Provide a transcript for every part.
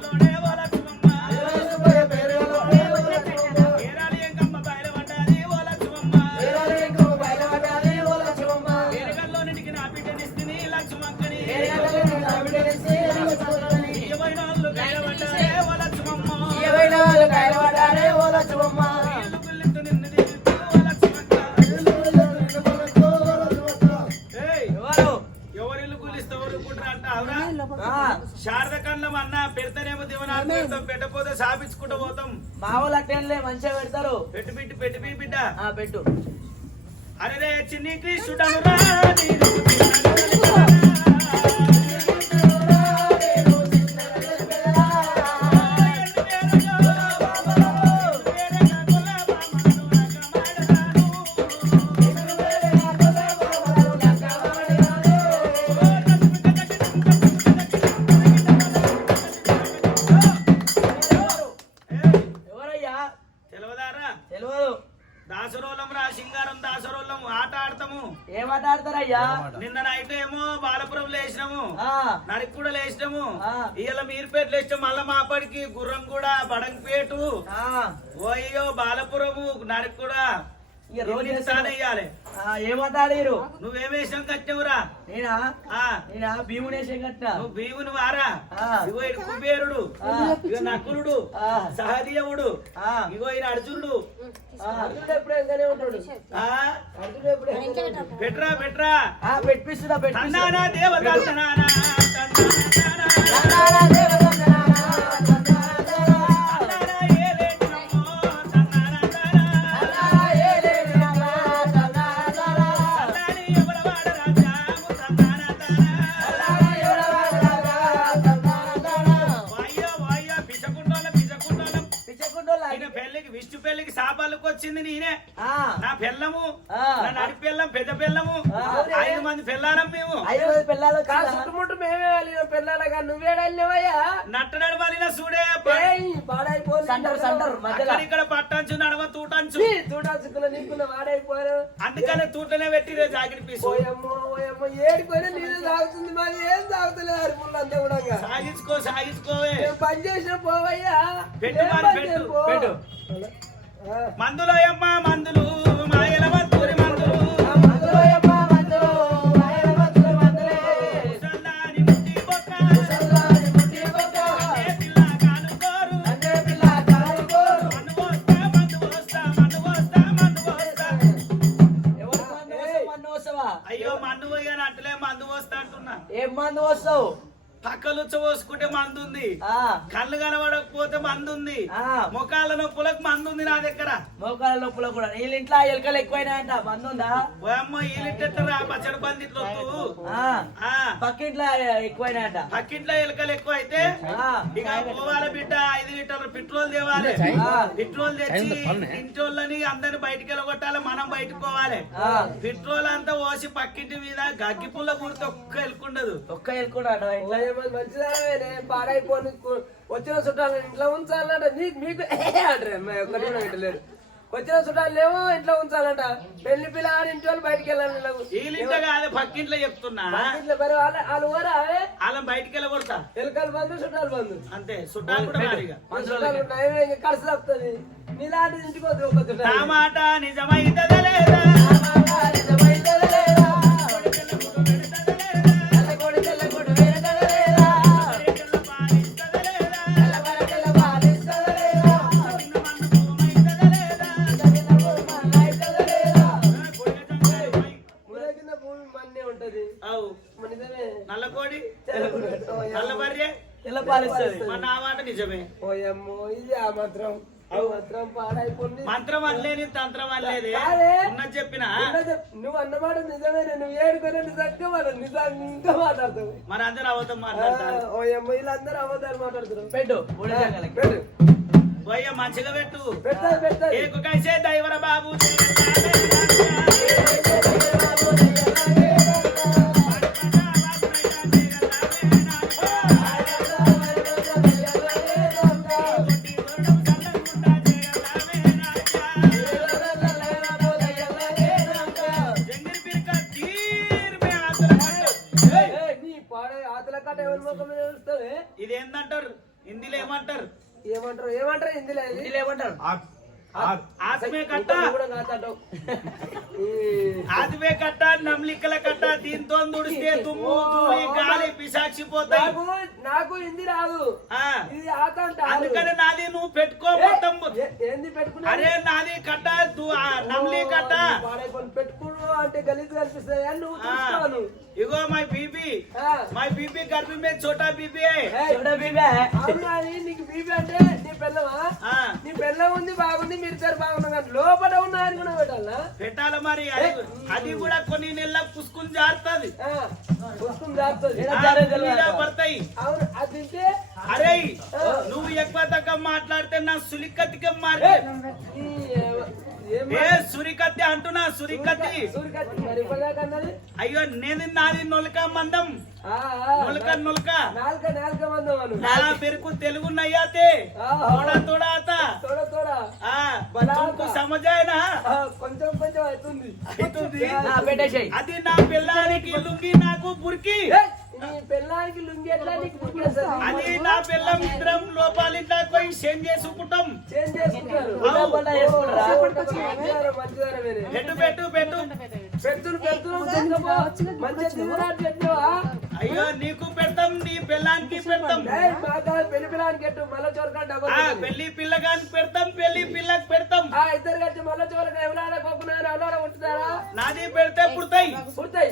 Yeah. సాపించుకుంటూ పోతాం. మా వాళ్ళు మంచిగా పెడతారు. పెట్టు బిడ్డ పెట్టు బి బిడ్డ. ఆ పెట్టు. అరే చిన్ని కృష్ణుడను రా తెలియదు దాసరోళం రా సింగారం దాసరోళం ఆట ఆడతాము. ఏం మాట్లాడతారయ్యా నిన్న నైట్ ఏమో బాలపురం లేచినాము. నరికి కూడా లేచినాము. ఇవాళ మీరుపేట లేచినాం మళ్ళా మాపడికి గుర్రం కూడా బడంగపేటు ఆ, ఓయ్యో బాలపురము నరికి కూడా రోజు వేయాలి ఆ, ఏం మాట్లాడారు నువ్వేం వేసినాం కట్టినవురా నేనా? ఆ. నేనా? కట్టిన నువ్వు భీముని వారా? ఆ. ఇగో ఇడు కుబేరుడు. ఇగో నకులుడు. ఆ. సహదేవుడు. ఆ, ఇగో ఈయన అర్జునుడు. ఆ. అర్జునుడు ఎప్పుడు ఉంటాడు. పెట్రా పెట్రా. ఆ, పెట్టిస్తున్నా పెట్టిస్తున్నా తందానా దేవత నా పెళ్ళము ఆ. నా నడి పెళ్ళం పెద్ద పెళ్ళము. ఆ. ఐదు మంది పెళ్ళారం మేము. ఐదు మంది పిల్లలు? చుట్టుముట్టు మేమే వెళ్ళిన పిల్లలుగా నువ్వేడన్నావయ్యా నట్ట నడవాలిన చూడే పాడైపోయి సెంటర్ సెంటర్ మధ్యలో. ఇక్కడ పట్టంచు నడవ తూటంచు. చూడాల్సుకున్న నీకున్న వాడైపోయారు. అందుకనే తూటనే పెట్టిరే జాకెట్ పీసు. ఓయమ్మో ఓయమ్మో ఏడిపోయినా నీళ్ళు తాగుతుంది మరి. ఏం తాగుతలేదు అరుపులు అంతా కూడా సాగించుకో సాగించుకోవే. నేను పని చేసిన పోవయ్యా? పెట్టు. మందులో అమ్మ మందులు. అంటున్నా ఏం మందు వస్తావు పక్కలు పోసుకుంటే మందు ఉంది ఆ, కళ్ళు కనబడకపోతే మందు ఉంది ఆ, ముఖాల నొప్పులకు మందు ఉంది నా దగ్గర. మోకాళ్ళ నొప్పులు కూడా. వీళ్ళ ఇంట్లో ఎలుకలు ఎక్కువైనాయంట. మందు ఉందా ఓ అమ్మ ఈ లిట్టెట్టరా పచ్చడి ఆ. పక్కింట్లో ఎక్కువైనాయంట. పక్కింట్లో ఎలుకలు ఎక్కువ అయితే ఆ, ఇక పోవాలి బిడ్డ ఐదు లీటర్ల పెట్రోల్ తేవాలి. పెట్రోల్ తెచ్చి ఇంటోళ్ళని అందరిని బయటికి వెళ్ళగొట్టాలి మనం బయటకు పోవాలి. ఆ, పెట్రోల్ అంతా పోసి పక్కింటి మీద గగ్గి పుల్ల కూడితే ఒక్క ఎలుకుండదు ఒక్క ఎలుకున్నాడు ఓయమ్మ మంచిదానే పాడైపోయి వచ్చిన చుట్టాలు ఇంట్లో ఉంచాలంట. నీకు మీకు అంటారు అమ్మాయి ఒక్కటి వచ్చిన చుట్టాలు ఏమో ఇంట్లో ఉంచాలంట. పెళ్ళి పిల్ల ఆడి ఇంటి వాళ్ళు బయటికి వెళ్ళాలి పక్కింట్లో చెప్తున్నా. మరి వాళ్ళ వాళ్ళు బయటికి వెళ్ళగొడతా. ఎలుకలు బంధు చుట్టాలు బంధు అంతే చుట్టాలు కూడా. చుట్టాలు ఉన్నాయే కలిసి తప్పుతుంది. నీలాంటి ఇంటికి వద్దు ఒక నా నల్ల పాలిస్తది మన నా మాట నిజమే. ఇది ఆ మాత్రం. ఆ తంత్రం అనలేదే? చెప్పిన? నువ్వు అన్నమాట నిజమే నువ్వు ఏడుకొని నిజంగా మాట నిజంగా మాట్లాడతావు. మరి అందరూ అవతం ఆ, మాట్లాడతారు ఓయమ్మ వీళ్ళందరూ అబద్ధాలు మాట్లాడుతున్నారు. పెట్టు. పెట్టు. పోయ్య మంచిగా పెట్టు. ఏకు కైసే దైవర బాబు. కట్ట ఎవరి ముఖం మీద చూస్తావే ఇది ఏందంటారు హిందీ హిందీలో ఏమంటారు? ఏమంటారు? ఏమంటారు హిందీలో? హిందీలో ఏమంటారు? ఆత్మే కట్ట. ఆత్మే కట్ట నమ్లికల కట్ట దీంతో దుడిస్తే తుమ్ము ధూళి గాలి పిసాక్షి పోతాయి. నాకు హిందీ రాదు. ఆ, ఇది ఆత అంటారు. అందుకని నాది నువ్వు పెట్టుకో మొత్తం. ఏంది పెట్టుకున్నా అరే నాది కట్ట నమ్లి కట్ట. పెట్టుకున్నావు అంటే గలీజ్ కనిపిస్తుంది అని నువ్వు చూసుకోను. ఇగో మై బీబీ. మై బీబీ గర్భి మే చోటా బీబీ బీబే అవును నీకు బీబీ అంటే నీ పిల్లవా నీ పిల్ల ఉంది బాగుంది మీరు ఇద్దరు బాగున్నా కానీ లోపల ఉన్నా అని కూడా పెట్టాలా? పెట్టాలి మరి? అది కూడా కొన్ని నెలలకు పుసుకుని జారుతుంది. పుస్తకం జారుతుంది. మీద. పడతాయి. అవును అది తింటే అరే నువ్వు ఎక్కువ తక్కువ మాట్లాడితే నా సులికత్తికి ఏ, మారి ఈ, ఏ సురికత్తి అంటున్నా సురికత్తి. అయ్యో నేను నాది నొలక మందం. నొలక నొలక. చాలా పెరుగు తెలుగు నయ్యాతే. తోడా తోడా సమజాయనా? కొంచెం కొంచెం అవుతుంది. అవుతుంది. అది నా పిల్లానికి లుంగి నాకు బురికి. లుంగి ఎట్లా అది నా పిల్ల మిత్రం లోపాలి నాకు పోయి చేంజ్ చేసుకుంటాం. చేంజ్ చేసుకుంటాం. పెట్టు పెట్టు పెట్టు? అయ్యో నీకు పెడతాం నీ పిల్లానికి పెడతాం. పెళ్ళి పిల్లానికి పెట్టు మళ్ళా పెళ్ళి పిల్లగానికి పెడతాం పెళ్ళి పిల్లకి పెడతాం. ఇద్దరు కలిసి మళ్ళా చోరకా ఎవరైనా కొక్కున్నారు ఎవరైనా ఉంటున్నారా నాది పెడితే పుడతాయి. పుడతాయి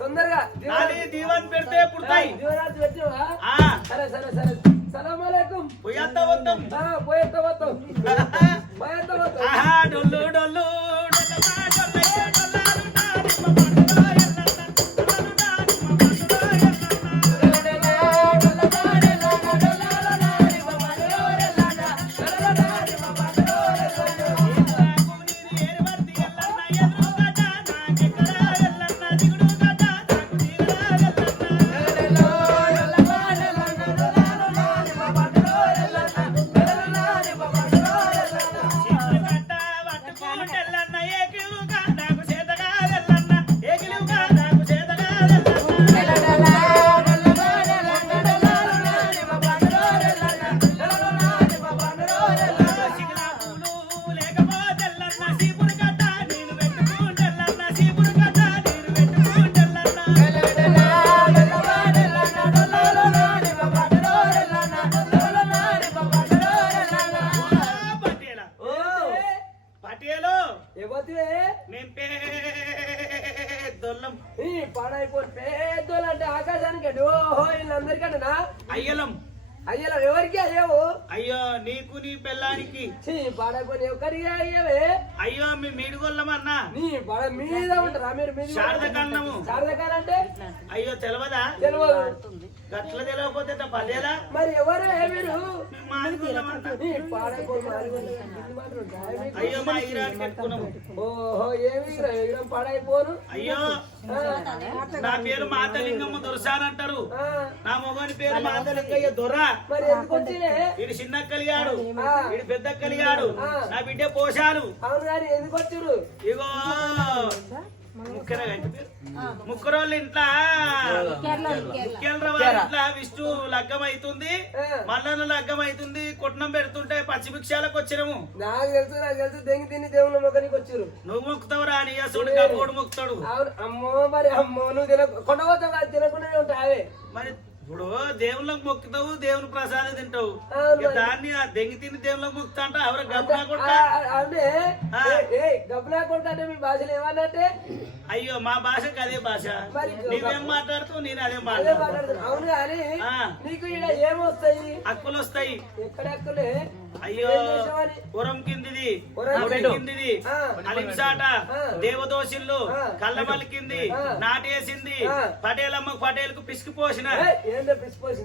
తొందరగా నాది దీవన్ పెడితే పుడతాయి. దీవరాజు పెట్టినవా ఆ. సరే సరే సరే. సలాం అలైకుం. పోయేంత వద్దాం. ఆ, పోయేత్త పాడైపోయి ఎవరికి అయ్యవే అయ్యో మీ మీడుగొల్లం అన్నా నీ పడ మీద ఉంటారా మీరు మీద శారదకాండము. శారదకాండ అంటే అయ్యో తెలవదా? తెలియదు గట్ల తెలియకపోతే పదేలా మరి ఎవరు మీరు? నీ? అయ్యో మా ఈరానికి పెట్టుకున్నాము ఓహో ఏమి పాడైపోను. అయ్యో. నా పేరు మాతలింగమ్మ దొరసాన్ అంటారు. నా మొగని పేరు మాతలింగయ్య దొర. మరి ఎందుకు వచ్చినే వీడు చిన్న కలిగాడు. వీడు పెద్ద కలిగాడు. నా బిడ్డ పోషాలు ఇగో. ముక్కర ముక్కరోళ్ళ ఇంట్లో? వాళ్ళ ఇంట్లో విష్ణు లగ్గం అవుతుంది. మల్లన్న లగ్గం అవుతుంది కుట్నం పెడుతుంటే పచ్చిభిక్షాలకు వచ్చినము. నాకు తెలుసు నాకు తెలుసు. దెంగి తిని దేవుళ్ళ మొక్కనికి వచ్చిర్రు? నువ్వు ముక్తావు రాని అసలు కబోడు ముక్తాడు అవును అమ్మో మరి అమ్మో నువ్వు తిన కొండపోతావు కాదు తినకుండానే ఉంటావే. మరి ఇప్పుడు దేవుళ్ళకి మొక్కుతావు దేవుని ప్రసాదం తింటావు. దాన్ని ఆ దెంగి తిని దేవుళ్ళకి మొక్కుతా అంటే ఎవరు గబ్బులా మీ భాషలో అయ్యో మా భాషకి అదే భాష నువ్వేం మాట్లాడుతావు నేను అదే మాట్లాడుతాను మాట్లాడుతున్నా అవును కానీ ఆ. నీకు ఇక్కడ ఏమొస్తాయి హక్కులు వస్తాయి అయ్యో? పురం కిందిది. కిందిది. అలింసాట. దేవదోషిల్లు ఆ. కళ్ళమల్లి కింది ఆ. నాటేసింది. పటేలమ్మ పటేల్కు పిసికి పోసిన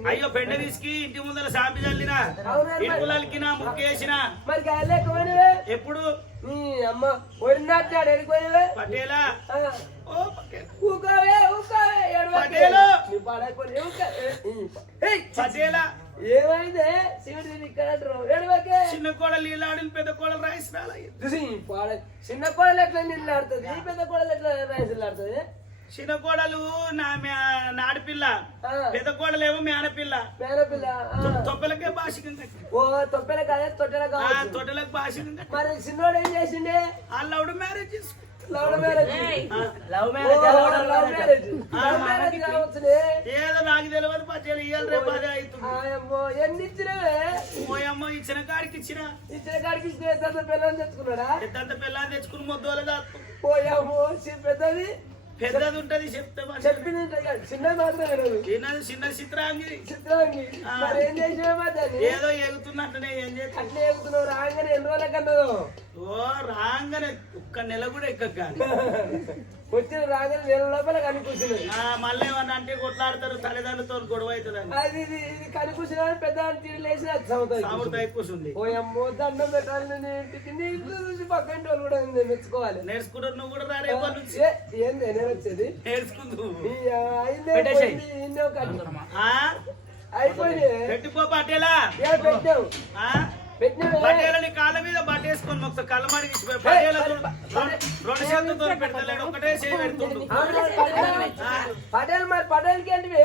అయ్యో పెండ తీసుకి ఇంటి ముందర సాపి చల్లిన? ఇటుకులకిన ముక్కేసిన ఎప్పుడు? నీ అమ్మ ఒడినాడు ఎడిపోయినవే పటేలా. ఓ ఊకోవే ఊకోవే. పటేలు. నీ పాడైపోయి పటేలా. ఏమైందే? శివుడి ఇక్కడ చిన్న కోడలు నీళ్ళాడిన పెద్ద కోడలు రైస్ చూసి పాడ చిన్న కోడలు ఎట్లా నీళ్ళు ఆడుతుంది? పెద్ద కోడలు ఎట్లా రైసులు ఆడుతుంది? చిన్న కోడలు నా మే- నాడిపిల్ల. ఆ, పెద్ద కోడలేమో మేనపిల్ల. మేనపిల్ల ఆ. తొప్పలకే కట్టి. ఓ తొప్పెల కాదే తొట్టెల ఆ తొట్టలకు మరి చిన్నోడు ఏం చేసిండే? వాళ్ళవుడు marriage love marriage love marriage love marriage. Love marriage కావచ్చులే ఏదో నాకు తెలియదు పచ్చలు ఇయ్యాలి రేపు అదే అవుతుంది. ఆయమ్మో ఎన్ని ఇచ్చినవే ఓయమ్మ ఇచ్చిన కాడికి ఇచ్చిన. ఇచ్చిన కాడికి ఇచ్చిన పెద్ద పిల్లని తెచ్చుకున్నాడా? పెద్దంత పిల్లని తెచ్చుకుని మొద్దుల పోయామో పెద్దది? పెద్దది ఉంటది చెప్తే. చెప్పింది చిన్న మాత్రం చిన్నది చిన్న చిత్రాంగి. చిత్రాంగి. మరి ఏం ఏదో ఎగుతున్నట్టునే ఏం చేస్తా అట్లే ఎక్కుతున్నావు రాగానే ఎన్ని రోజుల కన్నదో ఓ రాగానే ఒక్క నెల కూడా ఎక్కక వచ్చిన రాగానే నెల లోపల కనిపించినది మళ్ళీ ఏమన్నా అంటే కొట్లాడతారు తల్లిదండ్రులతో గొడవ అవుతుంది అది ఇది ఇది కనిపించిన పెద్ద తీరు లేచి అది పోయమ్మో దండం పెట్టాలి చూసి పక్కన వాళ్ళు కూడా ఉంది, మెచ్చుకోవాలి. నేర్చుకుంటారు నువ్వు కూడా రా రేపటి నుంచి. ఏ, ఏంది నేను వచ్చేది? అయిపోయింది పెట్టిపో పట్టేలా ఏ పెట్టావు. ఆ? పెట్టినావే పట్టేల నీ కాళ్ళ మీద బట్టేసుకొని ఒకసారి కళ్ళ రెండు చేతులతో పెడతలేడు ఒకటే చేయి పెడుతుండు పటేల్ మరి పటేల్కి ఏంటివి